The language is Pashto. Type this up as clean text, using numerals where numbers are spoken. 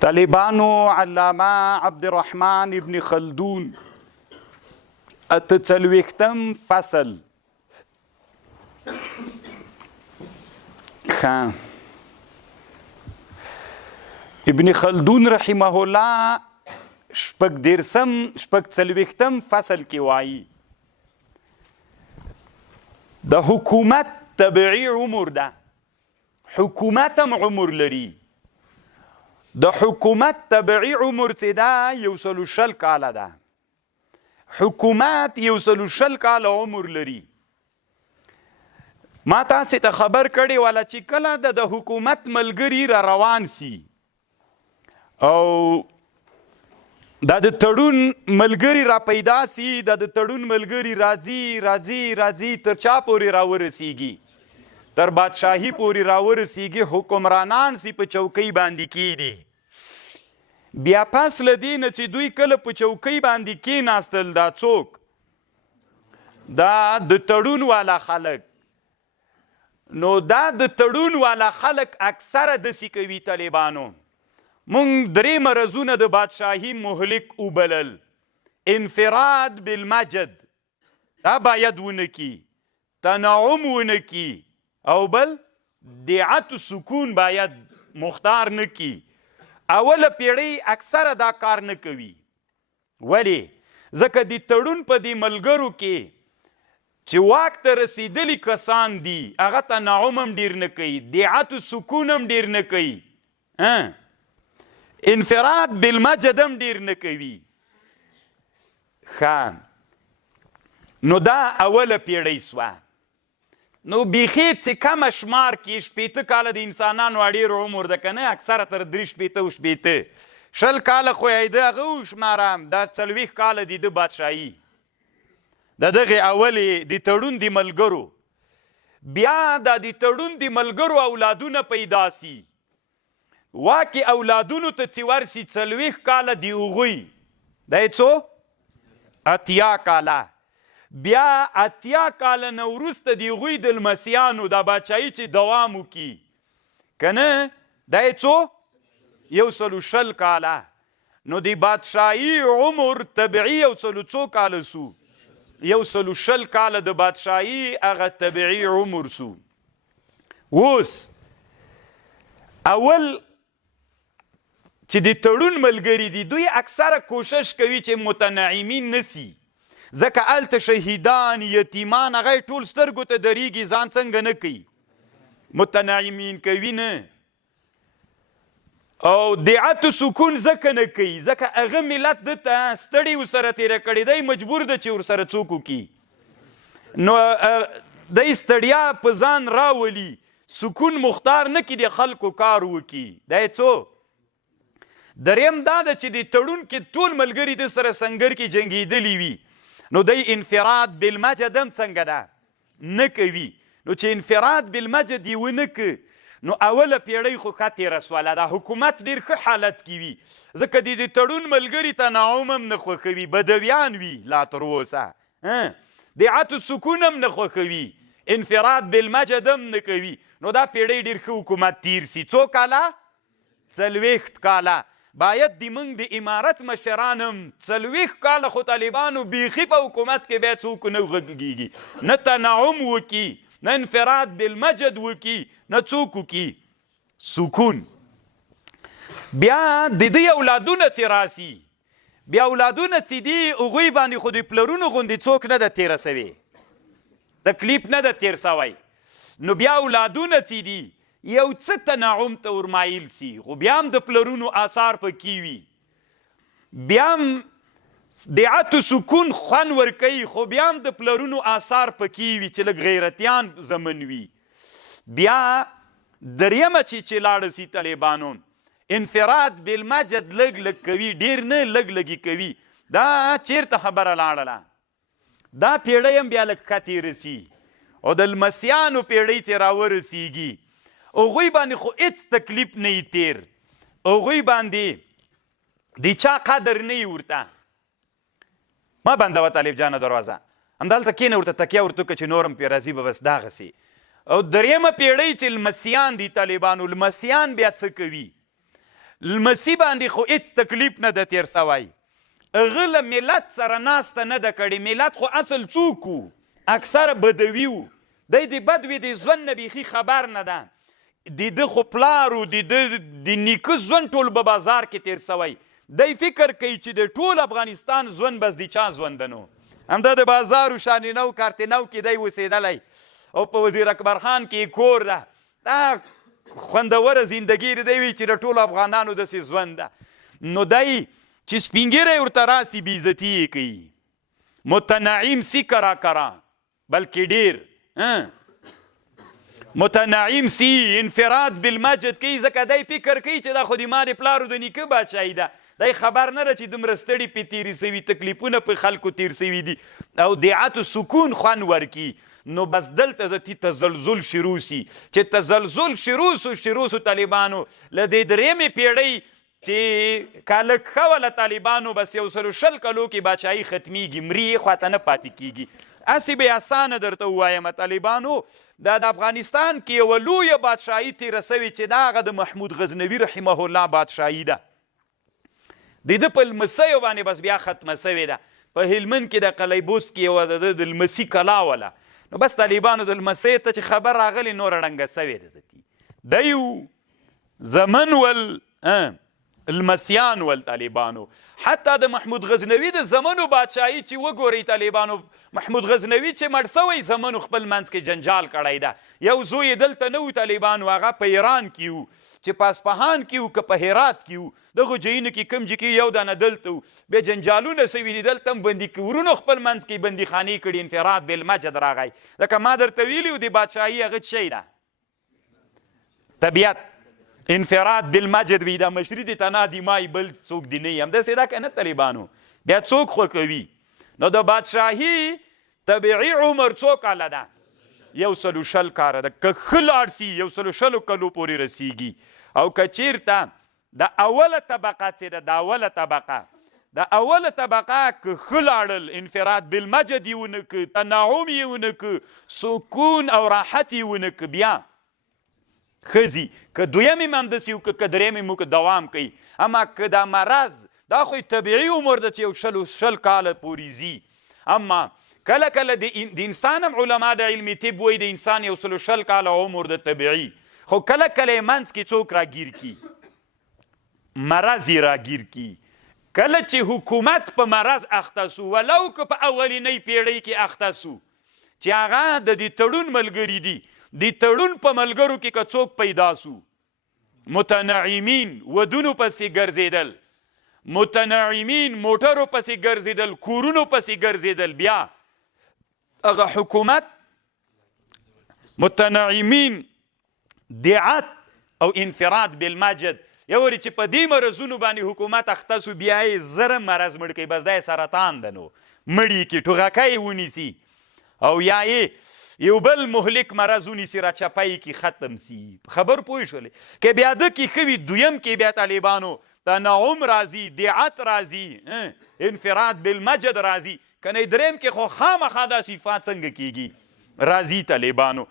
طالبانو علامه عبدالرحمن ابن خلدون اتڅلوېښتم فصل ابن خلدون رحمه الله شپږ څلوېښتم فصل کې وایي د حکومت طبیعي عمر ده. حکومت هم عمر لري. د حکومت طبیعي عمر چې ده 160 کاله ده. حکومت 160 کاله عمر لري. ما تاسې ته خبر کړی والا چې کله د حکومت ملګري را روان سي او دا د تړون ملګري را پیدا سي، دا د تړون ملګري راځي تر چا پورې راورسیږي؟ تر بادشاهي پورې راورسیږي. حکمرانان سي په چوکۍ باندې کېږي. بیا پس له دې نه چې دوی کله په چوکۍ باندې کېناستل، دا څوک؟ دا د تړون والا خلک. نو دا د تړون والا خلک اکثره داسې کوي طالبانو. مونږ 3 مرضونه د بادشاهي مهلک وبلل. انفراد بالمجد، دا باید ونه کی. تنعم ونه کی. او بل دیعت سکون باید مختار نه کی. اوله پیړۍ اکثره دا کار نه کوي. ولې؟ ځکه د تړون په دې ملګرو کې چې واک ته رسېدلي کسان دي، هغه تنعم هم ډېر نه کوي، دیعت سکون هم ډېر نه کوي، انفراد بالمجد هم ډېر نه کوي. نو دا اوله پیړۍ سوه. نو بیخي چې کمه شمار کې 80 کاله د انسانانو ډېر عمر ده که نه، اکثره تر 3 شل کاله خو یې د هغه وشمارم، دا 40 کاله دي د بادشاهي د دغې اولې د تړون د ملګرو. بیا دا د تړون د ملګرو اولادونه پیدا سي. واکې اولادونو ته چې ورسي 40 کاله د هغوی دا یې څو 80 کاله. بیا 80 کاله نه وروسته د هغوی د لمسیانو دا بادشاهي چې دوام وکړي که نه، دا یې څو 160 کاله. نو د بادشاهي عمر طبیعي 100 کاله سو. 160 کاله د بادشاهي هغه طبیعي عمر سو. اوس اول چې د تړون ملګري دي، دوی اکثره کوشش کوي چې متنعمین نسی. ځکه هلته شهیدان، یتیمان، هغه یې ټول سترګو ته درېږي، ځان څنګه نه کوي، متنعمین کوي نه. او دیعت سکون ځکه نه کوي ځکه هغه ملت ده ته ستړي ورسره تېره کړې دی، مجبور ده چې ورسره څوک وکړي. نو دی ستړیا په ځان راولي، سکون مختار نه کړي، د خلکو کار وکړي. دا یې څو؟ دریم دا ده چې د تړون کې ټول ملګري د سره سنګر کې جنګېدلي وي، نو دی انفراد بالمجد هم څنګه ده نه کوي. نو چې انفراد بالمجد یې ونه که، نو اوله پیړۍ خو ښه تېره سوله. دا حکومت ډېر ښه حالت کې وي، ځکه د تړون ملګري تنعم هم نه خوښوي، بدویان وي لا تر اوسه، دیعت سکون هم نه خوښوي، انفراد بالمجد هم نه کوي. نو دا پیړۍ ډېر ښه حکومت تیر سي. څو کاله؟ 40 کاله. باید د موږ د امارت مشران هم 40 کاله خو طالبانو بیخي په حکومت کې بیا څوک نه غږېږي، نه تنعم وکړي، نه انفراد بالمجد وکړي، نه څوک وکړي سکون. بیا د دوی اولادونه چې راسي، بیا اولادونه چې دي هغوی باندې خو د پلرونو غوندې څوک نه ده تېره سوی، تکلیف نه ده تېر سوی. نو بیا اولادونه چې دي یو څه تنعم ته ورمایل سي، خو بیا هم د پلرونو آثار پکې وي، بیا هم دیعت سکون خوند ورکوي، خو بیا هم د پلرونو آثار پکې وي چې لږ غیرتیان زمن وي. بیا دریمه چې لاړه سي طالبانو، انفراد بالمجد لږ لږ کوي، ډېر نه لږ لږې کوي. دا چیرته خبره لاړله؟ دا پیړۍ هم بیا لږ ښه تېره سي. او د لمسیانو پیړۍ چې راورسیږي، هغوی باندې خو هېڅ تکلیف نه یي تېر، هغوی باندې د چا قدر نه یي ورته. ما بندوه طالب جانه دروازه، همدلته کښېنه، ورته تکیه ورته وکړه چې نور هم پرې راځي به بس دغسې. او دریمه پیړۍ چې لمسیان دي طالبانو، لمسیان بیا څه کوي؟ لمسی باندې خو هېڅ تکلیف نه ده تیر سوی. هغه له ملت سره ناسته نه ده کړې. ملت خو اصل څوک و؟ اکثره بدوي و. دی د بدوي د ژوند نه بیخي خبر نه ده. د ده خو پلار و د نیکه ژوند ټول په بازار کې تیر سوی. دی فکر کوي چې د ټول افغانستان ژوند بس د چا ژوند ده نو. همدا د بازار و شانې نو کارتې نو کې دی اوسېدلی او په وزیر اکبر خان کې کور ده. دا خوندوره زندګي دی وي چې د ټولو افغانانو داسې ژوند ده. نو دی چې سپین ږیری ورته راسي بې عزتي یې کوي. متنعیم سی کرا کرا بلکې ډېر متنعیم سی انفراد بالمجد کوي ځکه دی فکر کوي چې دا خو د ما د پلارو د نیکه بادشاهي ده. دی خبر نه ده چې دومره ستړي پې تېرې سوي تکلیفونه په خلکو تېر سوي دي او دیعت سکون خوند ورکي. نو بس دلته زه تزلزل شروع سي چې تزلزل شروع سو طالبانو له دې درېیمې پیړۍ چې کالک ښه وله طالبانو بس 120 کلو کې بادشاهي ختمیږي مري یې خواته نه پاتې کیږي. هسې به اسانه درته ووایم طالبانو دا د افغانستان کې یوه لویه بادشاهي تېره سوې چې دا هغه د محمود غزنوي رحمه الله بادشاهي ده. د ده په لمسیو باندې بس بیا ختمه سوې ده. په هلمند کې د قلیبوس کې یوه د لمسي کلا وله. نو بس طالبانو د لمسۍ ته چې خبر راغلی نوره ړنګه سوې ده ذاتي. دی زمن ول المسیان ول طالبانو حتی د محمود غزنوي د زمنو بادشاهي چې وګورئ طالبانو محمود غزنوي چې مړ سوی زمنو خپل منځ کې جنجال کړی ده. یو زوی یې دلته نه و طالبانو هغه په ایران کې و چې په اصفهان کې و که په هرات کې و. دغو ځایونو کې کوم چې کې یو دانه دلته و بیا جنجالونه سوي دي دلته هم بندي ورونو خپل منځ کې بندیخانې کړي. انفراد بالمجد راغی. ځکه ما درته ویلي و د بادشاهي هغه څه شی ده طبیعت. انفراد بالمجد وي دا مشري د تنادي مای بل څوک دی نه همداسې ده که نه طالبانو بیا څوک خوښوي. نو د بادشاهي طبیعي عمر څو کاله ده؟ 120 کاله ده. که ښه لاړ سي 120 کلو پورې رسیږي. او که چېرته د اوله طبقه چې ده د اوله طبقه که ښه لاړل انفراد بالمجد یې ونه که تنعم یې ونه که سکون او راحت یې ونه که بیا ښځي که دویم هم همداسې و که دریم هم که دوام کوي. اما که دا مرض دا خو طبیعي عمر ده چې 120 کاله پورې ځي. اما کله کله د انسان هم علما د علمي طب وایي د انسان 120 کاله عمر ده طبیعي. خو کله کله یې منځ کې څوک راګیر کی مرض یې راګیر کی. کله چې حکومت په مرض اخته سو ولو که په اولنۍ پیړۍ کې اخته سو چې هغه د دې تړون ملګري دي د تړون په ملګرو کې که څوک پیدا سو متنعمین ودونو پسې ګرځېدل متنعمین موټرو پسې ګرځېدل کورونو پسې ګرځېدل بیا هغه حکومت متنعمین دیعت او انفراد بالمجد یو وری چې په دې مرضونو باندې حکومت اخته سو بیا یې زره مرض مړ کوي. بس دا یې سرطان ده نو مړي کې ټوغکۍ ونیسي او یا یې یو بل مهلک مرض ونیسي راچپی کې ختم سي. خبر پوه شولې که بیا ده کې ښه وي دویم کې بیا طالبانو تنعم راځي دیعت راځي انفراد بالمجد راځي. که نه دریم کې خو خامخا دا صفات څنګه کیږي راځي طالبانو.